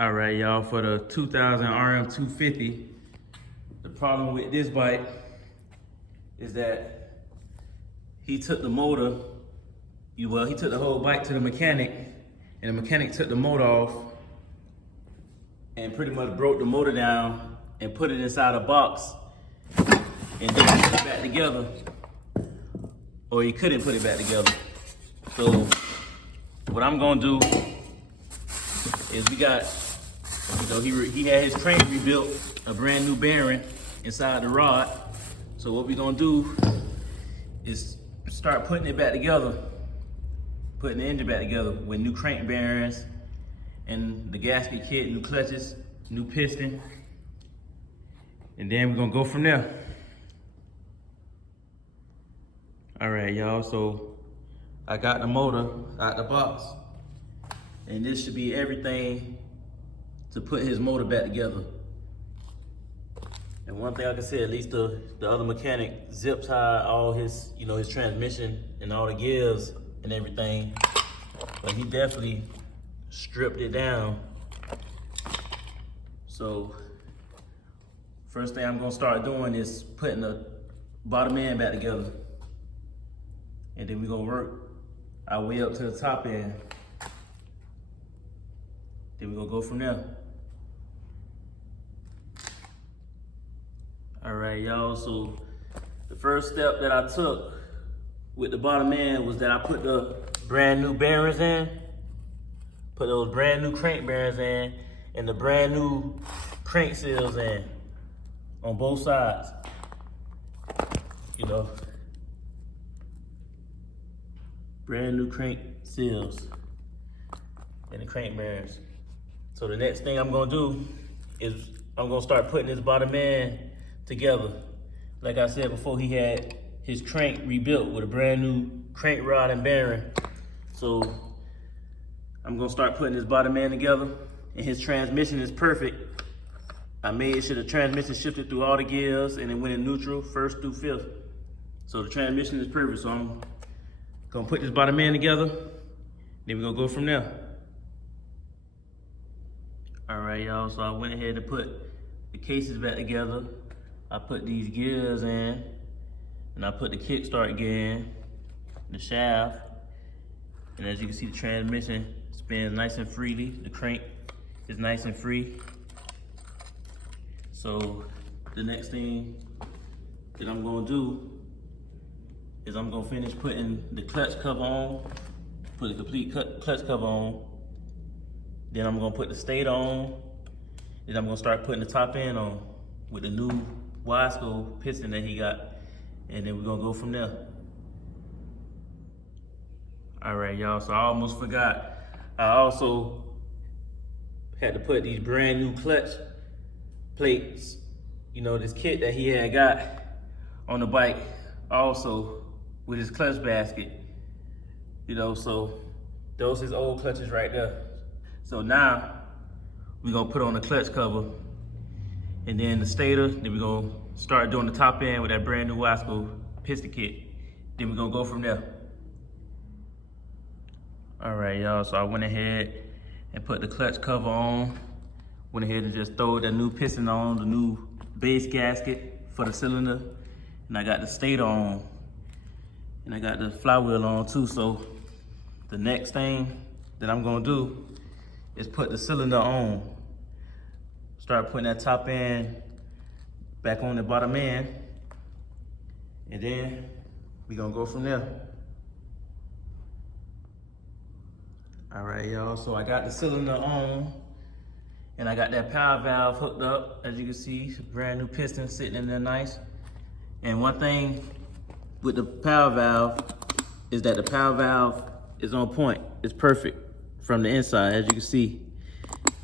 All right, y'all, for the 2000 Rm250, the problem with this bike is that he took the motor, he took the whole bike to the mechanic, and the mechanic took the motor off and pretty much broke the motor down and put it inside a box and then put it back together, or he couldn't put it back together. So what I'm gonna do is we got, he had his crank rebuilt, a brand new bearing inside the rod. So what we're gonna do is start putting it back together, putting the engine back together with new crank bearings and the gasket kit, new clutches, new piston, and then we're gonna go from there. All right, y'all, so I got the motor out the box, and this should be everything to put his motor back together. And one thing I can say, at least the other mechanic zip tied all his, his transmission and all the gears and everything, but he definitely stripped it down. So first thing I'm gonna start doing is putting the bottom end back together, and then we're gonna work our way up to the top end. Then we're gonna go from there. All right, y'all, so the first step that I took with the bottom end was that I put the brand new bearings in, put those brand new crank bearings in, and the brand new crank seals in on both sides, brand new crank seals and the crank bearings. So the next thing I'm gonna do is I'm gonna start putting this bottom end together. Like I said before, he had his crank rebuilt with a brand new crank rod and bearing. So I'm gonna start putting his bottom end together, and his transmission is perfect. I made sure the transmission shifted through all the gears and it went in neutral, first through fifth. So the transmission is perfect. So I'm gonna put this bottom end together, then we're gonna go from there. All right, y'all, so I went ahead and put the cases back together. I put these gears in, and I put the kickstart gear in, the shaft, and as you can see, the transmission spins nice and freely. The crank is nice and free. So the next thing that I'm gonna do is I'm gonna finish putting the clutch cover on, put the complete clutch cover on. Then I'm gonna put the stator on. Then I'm gonna start putting the top end on with the new wide scope piston that he got. And then we're gonna go from there. All right, y'all, so I almost forgot. I also had to put these brand new clutch plates, this kit that he had got on the bike also with his clutch basket, so those his old clutches right there. So now we're gonna put on the clutch cover and then the stator, then we're gonna start doing the top end with that brand new Wasco piston kit. Then we're gonna go from there. All right, y'all, so I went ahead and put the clutch cover on. Went ahead and just throw the new piston on, the new base gasket for the cylinder. And I got the stator on. And I got the flywheel on too. So the next thing that I'm gonna do is put the cylinder on. Start putting that top end back on the bottom end. And then we're gonna go from there. All right, y'all, so I got the cylinder on, and I got that power valve hooked up. As you can see, brand new piston sitting in there nice. And one thing with the power valve is that the power valve is on point. It's perfect from the inside. As you can see,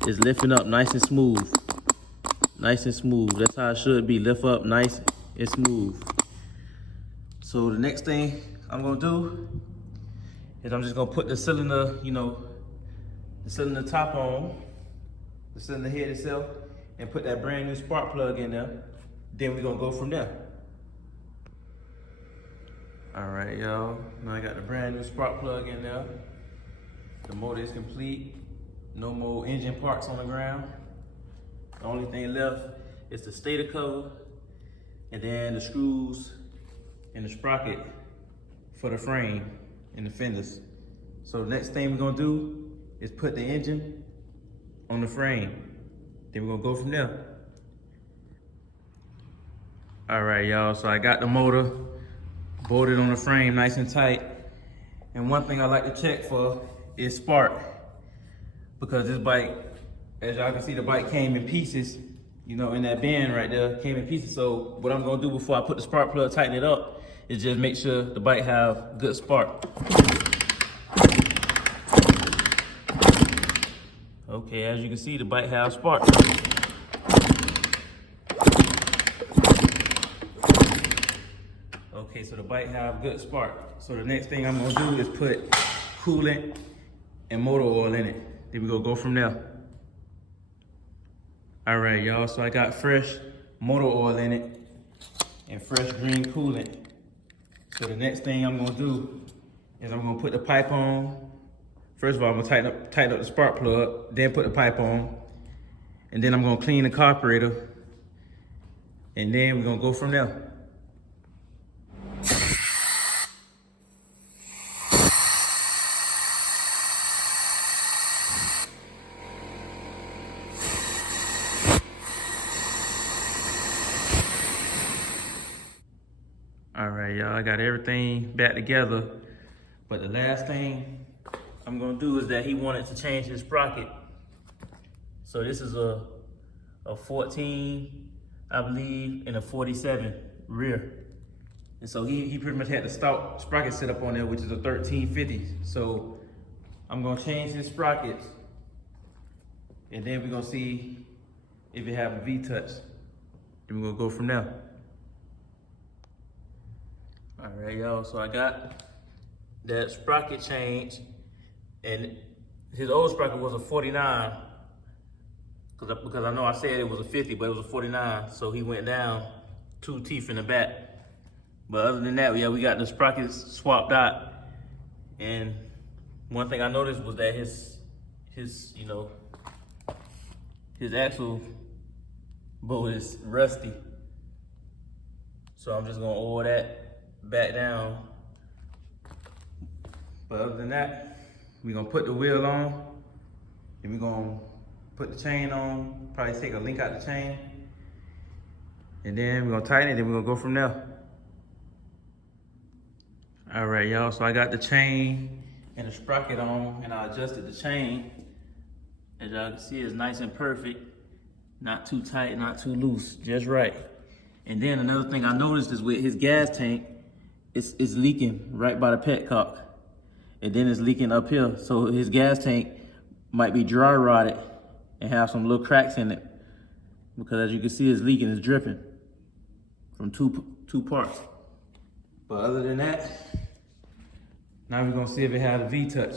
it's lifting up nice and smooth. Nice and smooth. That's how it should be. Lift up nice and smooth. So the next thing I'm gonna do is I'm just gonna put the cylinder, the cylinder top on, the cylinder head itself, and put that brand new spark plug in there. Then we're gonna go from there. All right, y'all. Now I got the brand new spark plug in there. The motor is complete. No more engine parts on the ground. The only thing left is the stator cover and then the screws and the sprocket for the frame and the fenders. So the next thing we're gonna do is put the engine on the frame. Then we're gonna go from there. All right, y'all, so I got the motor bolted on the frame nice and tight. And one thing I like to check for is spark. Because this bike, as y'all can see, the bike came in pieces, you know, in that bend right there, came in pieces. So what I'm gonna do before I put the spark plug, tighten it up, is just make sure the bike have good spark. Okay, as you can see, the bike has spark. Okay, so the bike have good spark. So the next thing I'm gonna do is put coolant and motor oil in it. Then we gonna go from there. All right, y'all, so I got fresh motor oil in it and fresh green coolant. So the next thing I'm gonna do is I'm gonna put the pipe on. First of all, I'm gonna tighten up the spark plug, then put the pipe on, and then I'm gonna clean the carburetor, and then we're gonna go from there. All right, y'all, I got everything back together, but the last thing I'm gonna do is that he wanted to change his sprocket. So this is a 14, I believe, and a 47 rear. And so he pretty much had the stock sprocket set up on there, which is a 1350. So I'm gonna change his sprockets, and then we're gonna see if it have a V-touch. Then we're gonna go from there. All right, y'all, so I got that sprocket change, and his old sprocket was a 49, because I know I said it was a 50, but it was a 49, so he went down 2 teeth in the back. But other than that, yeah, we got the sprockets swapped out, and one thing I noticed was that his axle bolt is rusty. So I'm just gonna oil that back down. But other than that, we're gonna put the wheel on, and we're gonna put the chain on, probably take a link out the chain, and then we're gonna tighten it, then we're gonna go from there. All right, y'all, so I got the chain and the sprocket on, and I adjusted the chain. As y'all can see, it's nice and perfect. Not too tight, not too loose, just right. And then another thing I noticed is with his gas tank, it's leaking right by the petcock. And then it's leaking up here. So his gas tank might be dry rotted and have some little cracks in it. Because as you can see, it's leaking, it's dripping from two parts. But other than that, now we're gonna see if it has a V-touch.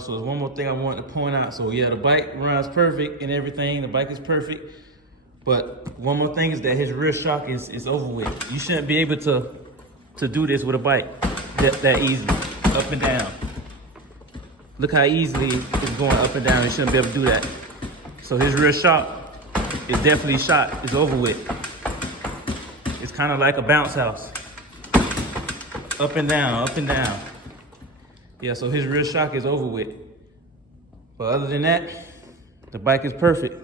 So there's one more thing I wanted to point out. So yeah, the bike runs perfect and everything. The bike is perfect. But one more thing is that his rear shock is over with. You shouldn't be able to do this with a bike that easily, up and down. Look how easily it's going up and down. You shouldn't be able to do that. So his rear shock is definitely shot. It's over with. It's kind of like a bounce house. Up and down, up and down. Yeah, so his rear shock is over with. But other than that, the bike is perfect.